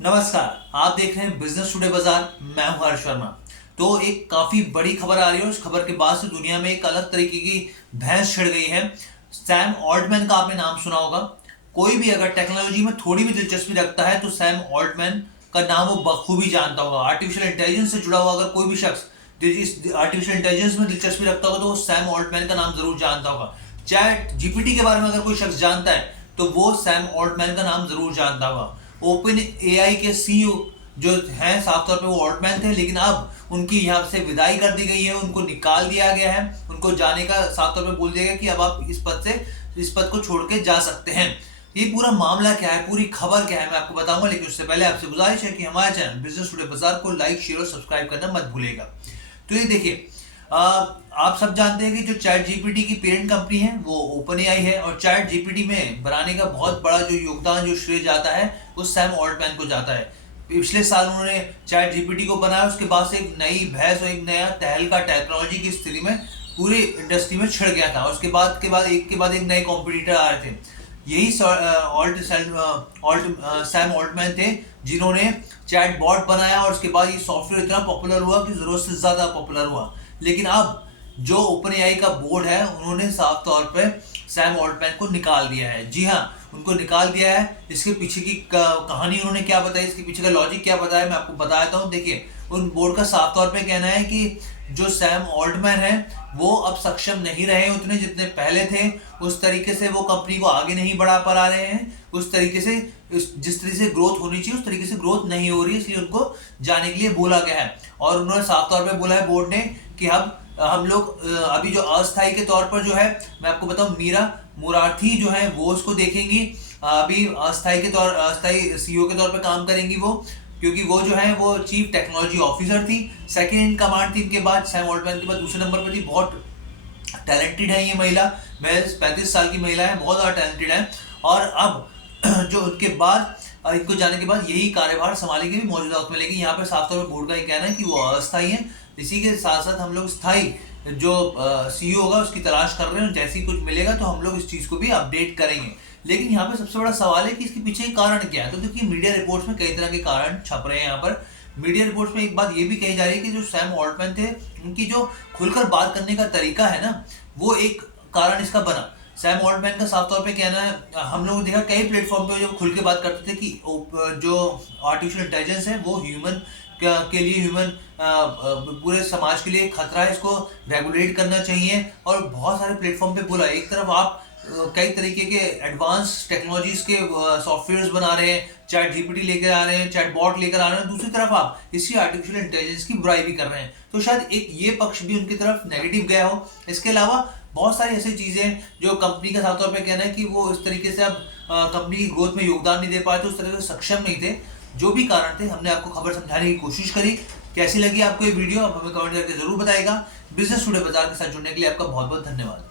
नमस्कार, आप देख रहे हैं बिजनेस टुडे बाजार। मैं हूं हर्ष शर्मा। तो एक काफी बड़ी खबर आ रही है। उस खबर के बाद से दुनिया में एक अलग तरीके की भैंस छिड़ गई है। सैम ऑल्टमैन का आपने नाम सुना होगा। कोई भी अगर टेक्नोलॉजी में थोड़ी भी दिलचस्पी रखता है तो सैम ऑल्टमैन का नाम वो बखूबी जानता होगा। आर्टिफिशियल इंटेलिजेंस से जुड़ा हुआ अगर कोई भी शख्स आर्टिफिशियल इंटेलिजेंस में दिलचस्पी रखता होगा तो वो सैम ऑल्टमैन का नाम जरूर जानता होगा। चैट जीपीटी के बारे में अगर कोई शख्स जानता है तो वो सैम ऑल्टमैन का नाम जरूर जानता होगा। ओपन एआई के सीईओ जो हैं साफ तौर पे वो ऑल्टमैन थे, लेकिन अब उनकी यहाँ से विदाई कर दी गई है, उनको निकाल दिया गया है, उनको जाने का साफ तौर पे बोल दिया गया कि अब आप इस पद को छोड़ के जा सकते हैं। ये पूरा मामला क्या है, पूरी खबर क्या है, मैं आपको बताऊंगा। लेकिन उससे पहले आपसे गुजारिश है कि हमारे चैनल बिजनेस टुडे बाजार को लाइक, शेयर और सब्सक्राइब करना मत भूलिएगा। तो ये देखिए, आप सब जानते हैं कि जो चैट जीपीटी की पेरेंट कंपनी है वो ओपन एआई है, और चैट जीपीटी में बनाने का बहुत बड़ा जो योगदान, जो श्रेय जाता है वो सैम ऑल्टमैन को जाता है। पिछले साल उन्होंने चैट जीपीटी को बनाया, उसके बाद से एक नई भैंस और एक नया तहलका टेक्नोलॉजी की स्थिति में पूरी इंडस्ट्री में छिड़ गया था। उसके बाद एक नए कॉम्पिटिटर आ रहे थे। यही सैम ऑल्टमैन थे जिन्होंने चैट बॉट बनाया, और उसके बाद ये सॉफ्टवेयर इतना पॉपुलर हुआ कि जरूरत से ज्यादा पॉपुलर हुआ। लेकिन अब जो ओपन एआई का बोर्ड है उन्होंने साफ तौर पे सैम ऑल्टमैन को निकाल दिया है। जी हाँ, उनको निकाल दिया है। इसके पीछे की कहानी उन्होंने क्या बताई, इसके पीछे का लॉजिक क्या बताया, मैं आपको बताता हूँ। देखिए, उन बोर्ड का साफ तौर पे कहना है कि जो सैम ऑल्टमैन है वो अब सक्षम नहीं रहे उतने जितने पहले थे। उस तरीके से वो कंपनी को आगे नहीं बढ़ा पा रहे हैं। उस तरीके से जिस तरीके से ग्रोथ होनी चाहिए उस तरीके से ग्रोथ नहीं हो रही है, इसलिए उनको जाने के लिए बोला गया है। और उन्होंने साफ तौर पे बोला है बोर्ड ने कि अब हम लोग अभी जो अस्थायी के तौर पर जो है, मैं आपको बताऊं, मीरा मुरार्थी जो है वो उसको देखेंगी। अभी अस्थायी सीईओ के तौर पर काम करेंगी वो, क्योंकि वो जो है वो चीफ टेक्नोलॉजी ऑफिसर थी, सेकंड इन कमांड थी इनके बाद। सैम ऑल्टमैन के बाद दूसरे नंबर पर थी। बहुत टैलेंटेड है ये महिला, महज 35 साल की महिला है, बहुत ज़्यादा टैलेंटेड है। और अब जो उनके बाद इनको जाने के बाद यही कार्यभार संभालेंगे भी मौजूदा वक्त में। लेकिन यहाँ पर साफ तौर पर बोर्ड का ये कहना है कि वो अस्थायी है। इसी के साथ साथ हम लोग स्थायी जो सीईओ होगा उसकी तलाश कर रहे हैं, जैसे ही कुछ मिलेगा तो हम लोग इस चीज़ को भी अपडेट करेंगे। लेकिन यहाँ पे सबसे बड़ा सवाल है कि इसके पीछे कारण क्या है। तो देखिए, मीडिया रिपोर्ट्स में कई तरह के कारण छप रहे हैं। यहाँ पर मीडिया रिपोर्ट्स में एक बात ये भी कही जा रही है कि जो सैम ऑल्टमैन थे उनकी जो खुलकर बात करने का तरीका है ना, वो एक कारण इसका बना। सैम ऑल्टमैन का साफ तौर पे कहना है, हम लोगों ने देखा कई प्लेटफॉर्म पे जब खुल के बात करते थे कि जो आर्टिफिशियल इंटेलिजेंस है वो के लिए ह्यूमन पूरे समाज के लिए खतरा है, इसको रेगुलेट करना चाहिए। और बहुत सारे प्लेटफॉर्म पे बोला, एक तरफ आप कई तरीके के एडवांस टेक्नोलॉजीज के सॉफ्टवेयर्स बना रहे हैं, चैट जीपीटी लेकर आ रहे हैं, चैट बॉट लेकर आ रहे हैं, दूसरी तरफ आप इसी आर्टिफिशियल इंटेलिजेंस की बुराई भी कर रहे हैं। तो शायद एक ये पक्ष भी उनकी तरफ नेगेटिव गया हो। इसके अलावा बहुत सारी ऐसी चीजें जो कंपनी का साफ तौर पे कहना है कि वो इस तरीके से अब कंपनी की ग्रोथ में योगदान नहीं दे पाए, तो उस तरह से सक्षम नहीं थे। जो भी कारण थे, हमने आपको खबर समझाने की कोशिश करी। कैसी लगी आपको ये वीडियो, आप हमें कमेंट करके जरूर बताएगा। बिजनेस टुडे बाजार के साथ जुड़ने के लिए आपका बहुत बहुत धन्यवाद।